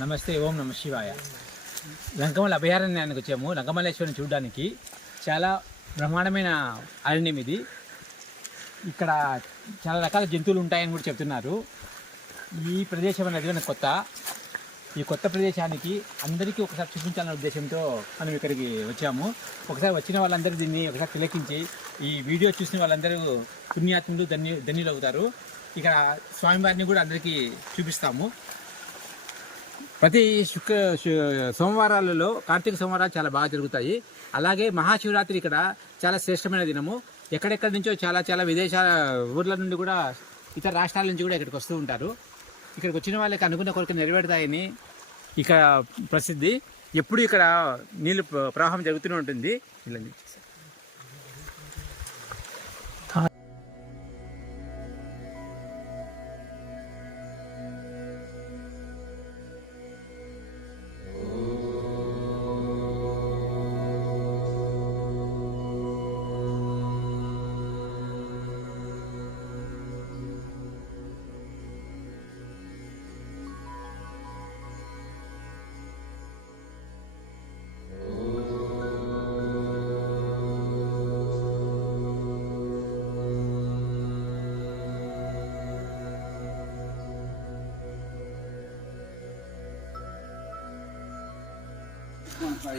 నమస్తే, ఓం నమ శివాయ. లంకమల్ల అభయారణ్యానికి వచ్చాము. లంకమల్లేశ్వరిని చూడడానికి చాలా బ్రహ్మాండమైన అరణ్యం ఇది. ఇక్కడ చాలా రకాల జంతువులు ఉంటాయని కూడా చెప్తున్నారు. ఈ ప్రదేశం అనేది మనకు కొత్త. ఈ కొత్త ప్రదేశానికి అందరికీ ఒకసారి చూపించాలనే ఉద్దేశంతో మనం ఇక్కడికి వచ్చాము. ఒకసారి వచ్చిన వాళ్ళందరూ దీన్ని ఒకసారి తిలకించి ఈ వీడియో చూసిన వాళ్ళందరూ పుణ్యాత్ములు ధన్యులు అవుతారు. ఇక్కడ స్వామివారిని కూడా అందరికీ చూపిస్తాము. ప్రతి సోమవారాలలో కార్తీక సోమవారాలు చాలా బాగా జరుగుతాయి. అలాగే మహాశివరాత్రి ఇక్కడ చాలా శ్రేష్టమైన దినము. ఎక్కడెక్కడి నుంచో చాలా విదేశాల ఊర్ల నుండి కూడా ఇతర రాష్ట్రాల నుంచి కూడా ఇక్కడికి వస్తూ ఉంటారు. ఇక్కడికి వచ్చిన వాళ్ళకి అనుకున్న కోరికలు నెరవేరుతాయని ఇక్కడ ప్రసిద్ధి. ఎప్పుడు ఇక్కడ నీళ్ళు ప్రవాహం జరుగుతూనే ఉంటుంది. ఇలా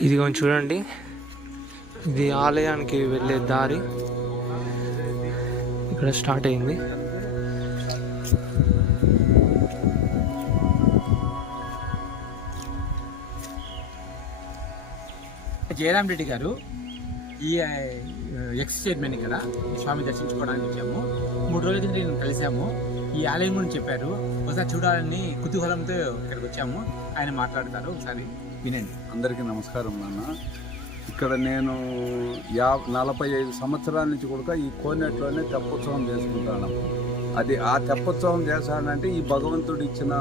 ఇదిగో చూడండి, ఇది ఆలయానికి వెళ్ళే దారి. ఇక్కడ స్టార్ట్ అయింది. జయరామ్ రెడ్డి గారు ఈ ఎక్స్ చైర్మన్ ఇక్కడ స్వామి దర్శించుకోవడానికి వచ్చాము. 3 రోజుల కింద నేను కలిసాము. ఈ ఆలయం గురించి చెప్పారు. ఒకసారి చూడాలని కుతూహలంతో ఇక్కడికి వచ్చాము. ఆయన మాట్లాడతారు, ఒకసారి వినండి. అందరికీ నమస్కారం నాన్న. ఇక్కడ నేను 45 సంవత్సరాల నుంచి కూడా ఈ కోనేట్లోనే తెప్పోత్సవం చేసుకుంటాను. అది ఆ తెప్పోత్సవం చేశానంటే ఈ భగవంతుడు ఇచ్చిన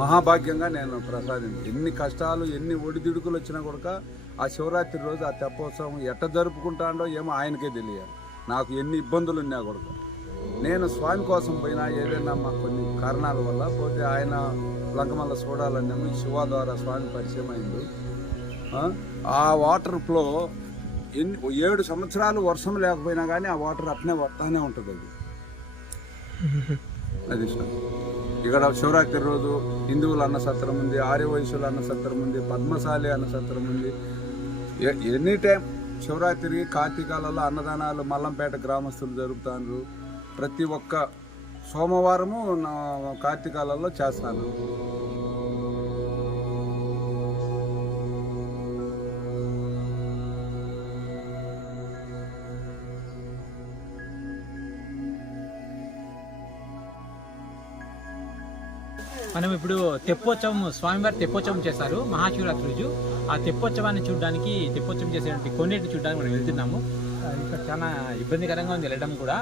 మహాభాగ్యంగా నేను ప్రసాదించి, ఎన్ని కష్టాలు ఎన్ని ఒడిదుడుకులు వచ్చినా కూడా ఆ శివరాత్రి రోజు ఆ తెప్పోత్సవం ఎట్ట జరుపుకుంటాడో ఏమో ఆయనకే తెలియాలి. నాకు ఎన్ని ఇబ్బందులు ఉన్నా కూడా నేను స్వామి కోసం పోయినా ఏదైనా మా కొన్ని కారణాల వల్ల పోతే ఆయన లంకమల్ల చూడాలనేమో ఈ శివ ద్వారా స్వామి పరిచయం అయింది. ఆ వాటర్ ఫ్లో 7 సంవత్సరాలు వర్షం లేకపోయినా కానీ ఆ వాటర్ అట్నే వస్తానే ఉంటుంది. అది ఇక్కడ శివరాత్రి రోజు హిందువుల అన్నసత్రం ఉంది, ఆర్యవైశ్యుల అన్నసత్రం ఉంది, పద్మశాలి అన్నసత్రం ఉంది. ఎనీ టైం శివరాత్రి కార్తీకాలలో అన్నదానాలు మల్లంపేట గ్రామస్తులు జరుపుతారు. ప్రతి ఒక్క సోమవారము కార్తీకాలలో చేస్తాను. మనం ఇప్పుడు తెప్పోత్సవం, స్వామివారి తెప్పోత్సవం చేస్తారు మహాశివరాత్రి రోజు. ఆ తెప్పోత్సవాన్ని చూడడానికి, తెప్పోత్సవం చేసేటువంటి కోనేటిని చూడడానికి మనం వెళ్తున్నాము. ఇక్కడ చాలా ఇబ్బందికరంగా ఉంది వెళ్ళడం కూడా.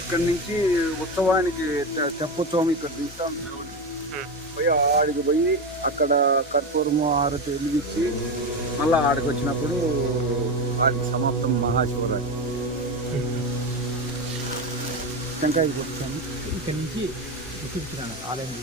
ఇక్కడ నుంచి ఉత్సవానికి తెప్పోత్సవం ఇక్కడ దిగుతాం. పోయి ఆడికి పోయి అక్కడ కర్పూరము ఆరతి వెలిగించి మళ్ళీ ఆడికి వచ్చినప్పుడు ఆడికి సమాప్తం మహాశివరాత్రి. టెంకాయకి వచ్చాను. ఇక్కడి నుంచి చూపిస్తున్నాను ఆలయం.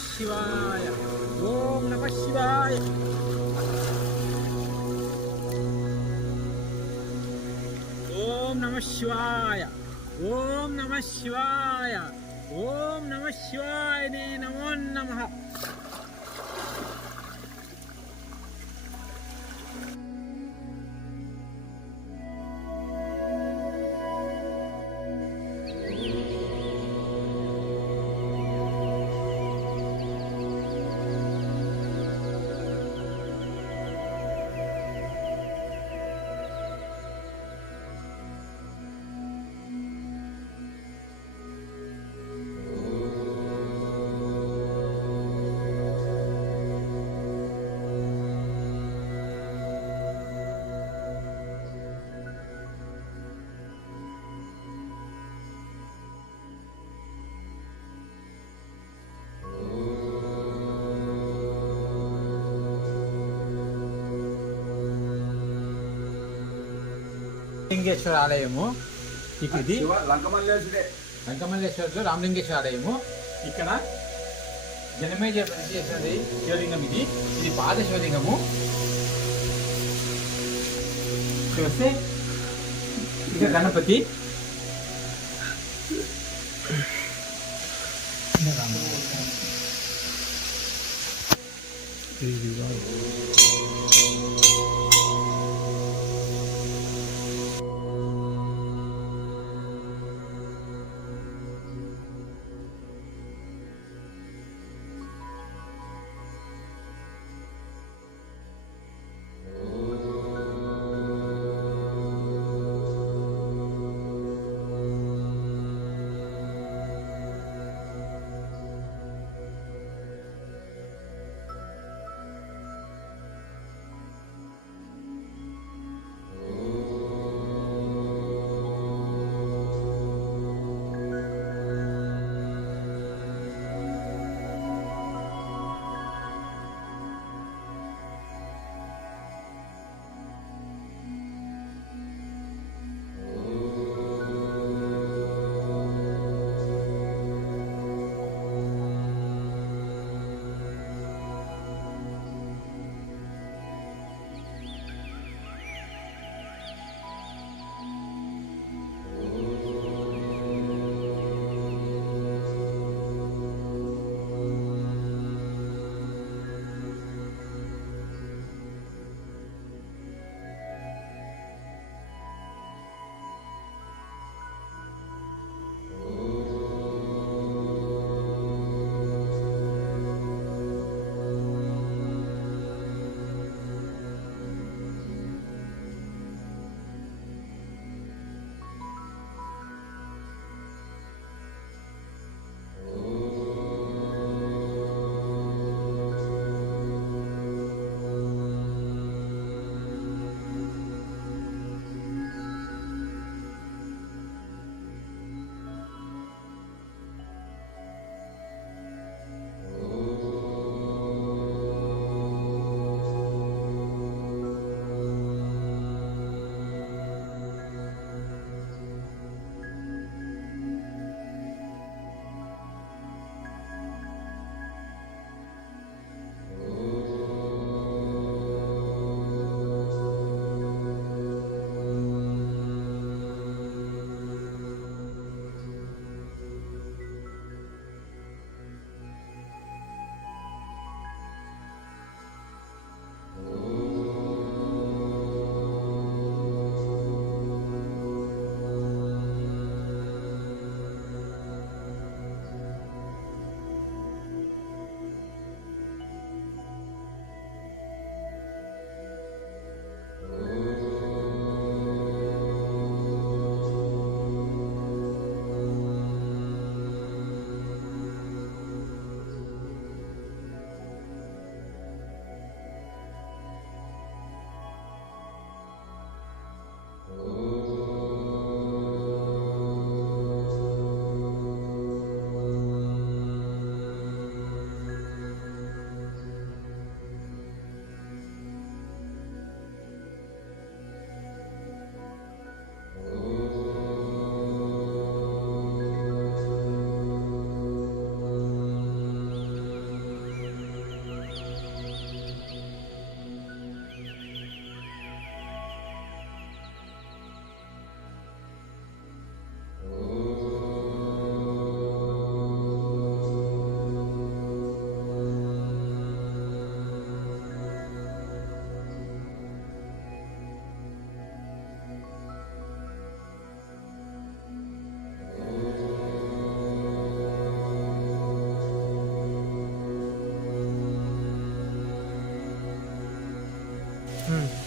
శివాయ ఓం నమ శివాయ ఓం నమ శివాయ ఓం నమ శివాయ ఓం నమ శివాయ నమో నమః. రామలింగేశ్వర ఆలయము. ఇది లంకమల్లేశుడే. లంకమల్లేశ్వరంలో రామలింగేశ్వర ఆలయము. ఇక్కడ జనమేజయ ప్రతిష్ఠించినది శివలింగం. ఇది పాత శివలింగము. ఇక్కడ వస్తే ఇక గణపతి,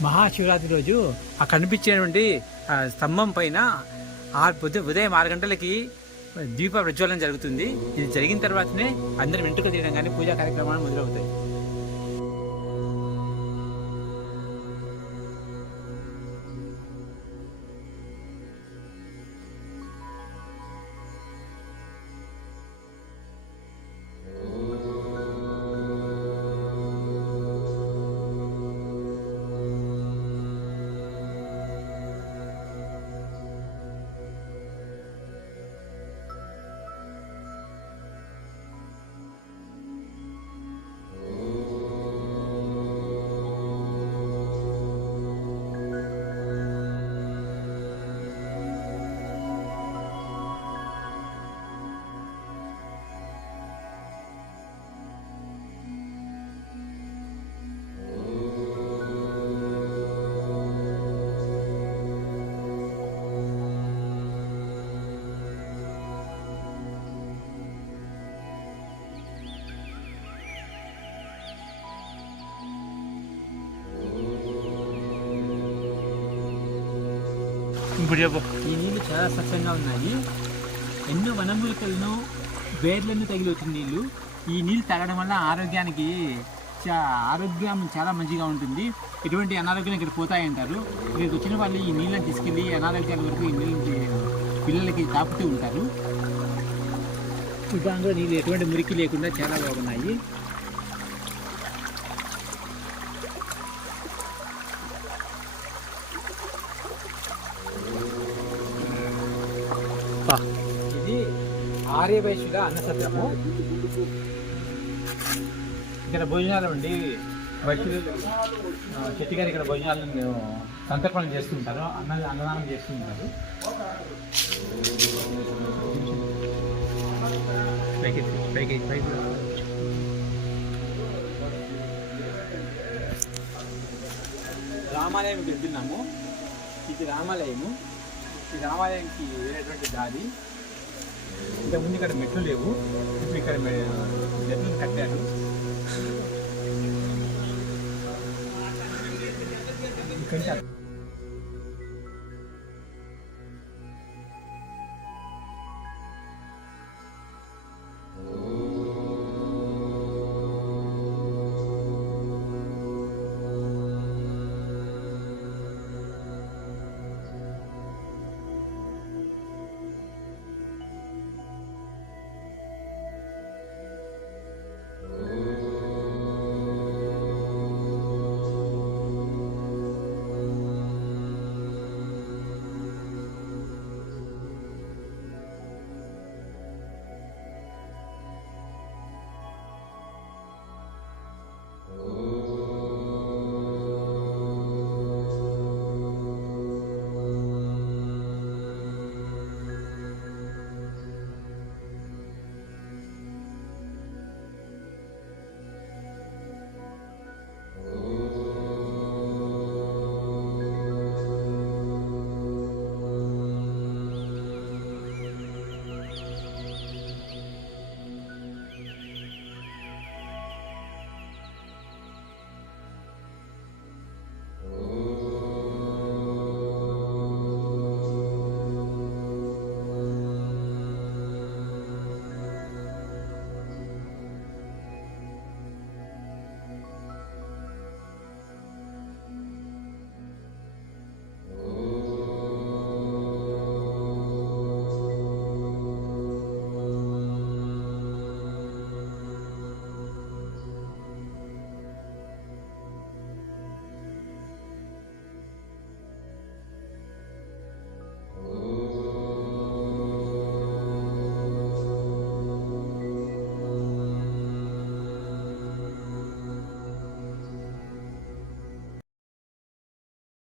మహాశివరాత్రి రోజు ఆ కనిపించేటువంటి స్తంభం పైన ఉదయం 6 గంటలకి దీప ప్రజ్వలన జరుగుతుంది. ఇది జరిగిన తర్వాతనే అందరం వెంట్రుకలు తీయడం కానీ పూజా కార్యక్రమాలు మొదలవుతాయి. ఈ నీళ్లు చాలా స్వచ్ఛంగా ఉన్నాయి. ఎన్నో వనమూలికలను వేర్లను తగిలి వచ్చిన నీళ్లు. ఈ నీళ్ళు తాగడం వల్ల ఆరోగ్యం చాలా మంచిగా ఉంటుంది. ఎటువంటి అనారోగ్యాలు ఇక్కడ పోతాయంటారు. ఇక్కడికి వచ్చిన వాళ్ళు ఈ నీళ్ళని తీసుకెళ్ళి అనారోగ్యాల వరకు ఈ నీళ్ళని పిల్లలకి తాపుతూ ఉంటారు. శుభ్రంగా నీళ్ళు ఎటువంటి మురికి లేకుండా చాలా బాగున్నాయి. ఇది ఆర్యవైశ్యుల అన్నసత్రము. ఇక్కడ భోజనాలు ఉండి వైశ్యులు చెట్టి గారు ఇక్కడ భోజనాలను సంతర్పణ చేస్తుంటారు, అన్నదానం చేస్తుంటారు. రామాలయం వెళ్తున్నాము. ఇది రామాలయము. ఈ రామాలయానికి వేరేటువంటి దారి. ఇంతకుముందు ఇక్కడ మెట్లు లేవు, ఇప్పుడు ఇక్కడ మెట్లను కట్టారు. ఇక్కడ